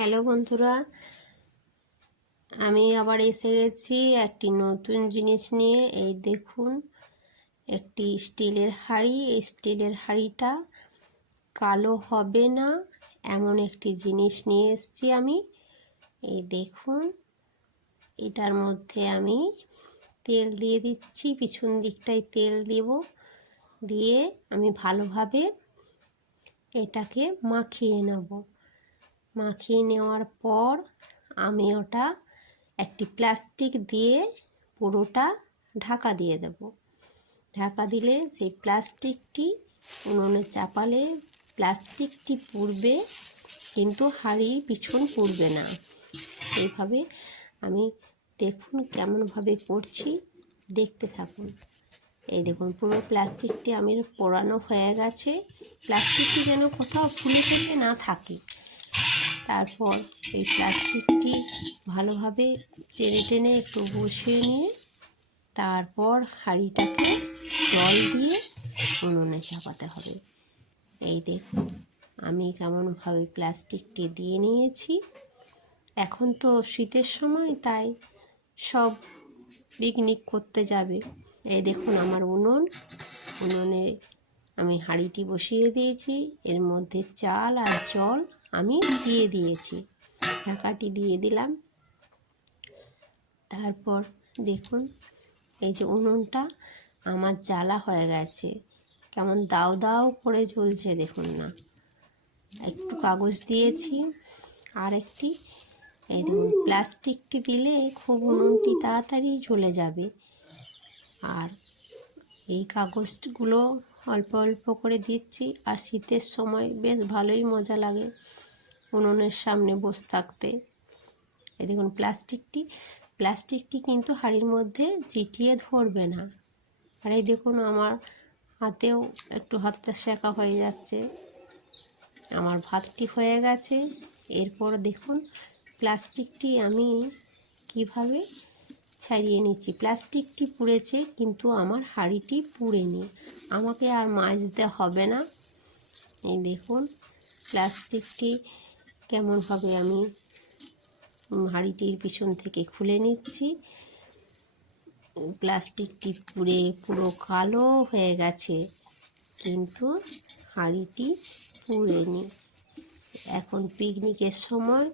Hello বন্ধুরা, আমি আবার এসে গেছি একটি নতুন জিনিস নিয়ে। এই দেখুন, একটি স্টিলের হাঁড়ি। এই স্টিলের হাঁড়িটা কালো হবে না এমন একটি জিনিস নিয়ে এসেছি আমি। এই দেখুন, এটার মধ্যে আমি তেল দিয়ে দিচ্ছি, পিছন দিকটায় তেল দেব, দিয়ে আমি ভালোভাবে এটাকে মাখিয়ে নেব। মাখিয়ে নেওয়ার পর আমি ওটা একটি প্লাস্টিক দিয়ে পুরোটা ঢাকা দিয়ে দেব। ঢাকা দিলে সেই প্লাস্টিকটি উনুনে চাপালে প্লাস্টিকটি পুড়বে, কিন্তু হাঁড়ির পিছন পুড়বে না। এইভাবে আমি দেখুন কেমনভাবে করছি, দেখতে থাকুন। এই দেখুন, পুরো প্লাস্টিকটি আমি পোড়ানো হয়ে গেছে। প্লাস্টিকটি যেন কোথাও ফুলে ফেলে না থাকে। তারপর এই প্লাস্টিকটি ভালোভাবে টেনে টেনে একটু বসিয়ে নিয়ে তারপর হাঁড়িটাকে জল দিয়ে উনুনে চাপাতে হবে। এই দেখুন, আমি কেমনভাবে প্লাস্টিকটি দিয়ে নিয়েছি। এখন তো শীতের সময়, তাই সব পিকনিক করতে যাবে। এই দেখুন আমার উনুনে আমি হাঁড়িটি বসিয়ে দিয়েছি। এর মধ্যে চাল আর জল আমি দিয়ে দিয়েছি, ঢাকাটি দিয়ে দিলাম। তারপর দেখুন, এই যে উনুনটা আমার জ্বালা হয়ে গেছে, কেমন দাউ দাউ করে জ্বলছে দেখুন না। একটু কাগজ দিয়েছি আর একটি, এই দেখুন প্লাস্টিকটি দিলে খুব উনুনটি তাড়াতাড়ি জ্বলে যাবে। আর এই কাগজগুলো অল্প অল্প করে দিচ্ছি। আর শীতের সময় বেশ ভালোই মজা লাগে উনুনের সামনে বসে থাকতে। এই দেখুন প্লাস্টিকটি কিন্তু হাঁড়ির মধ্যে চিটিয়ে ধরবে না। আর এই দেখুন আমার হাতেও একটু হাতটা সেঁকা হয়ে যাচ্ছে। আমার ভাতটি হয়ে গেছে। এরপর দেখুন প্লাস্টিকটি আমি কিভাবে ছাড়িয়ে নিচ্ছি। প্লাস্টিকটি পুড়েছে কিন্তু আমার হাঁড়িটি পুড়েনি। আমাকে আর মাজতে হবে না। এই দেখুন প্লাস্টিকটি কেমনভাবে আমি হাঁড়িটির পিছন থেকে খুলে নিচ্ছি। প্লাস্টিকটি পুড়ে পুরো কালো হয়ে গেছে, কিন্তু হাঁড়িটি পুড়েনি। এখন পিকনিকের সময়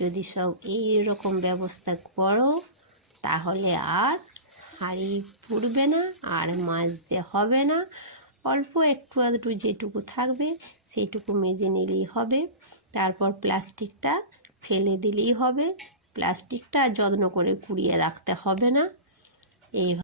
যদি সব এই রকম ব্যবস্থা করো, তাহলে আর হাঁড়ি পুড়বে না, আর মাজতে হবে না। অল্প একটু আধটু যেটুকু থাকবে সেইটুকু মেজে নিলেই হবে। তারপর প্লাস্টিকটা ফেলে দিলেই হবে। প্লাস্টিকটা যত্ন করে কুড়িয়ে রাখতে হবে না। এই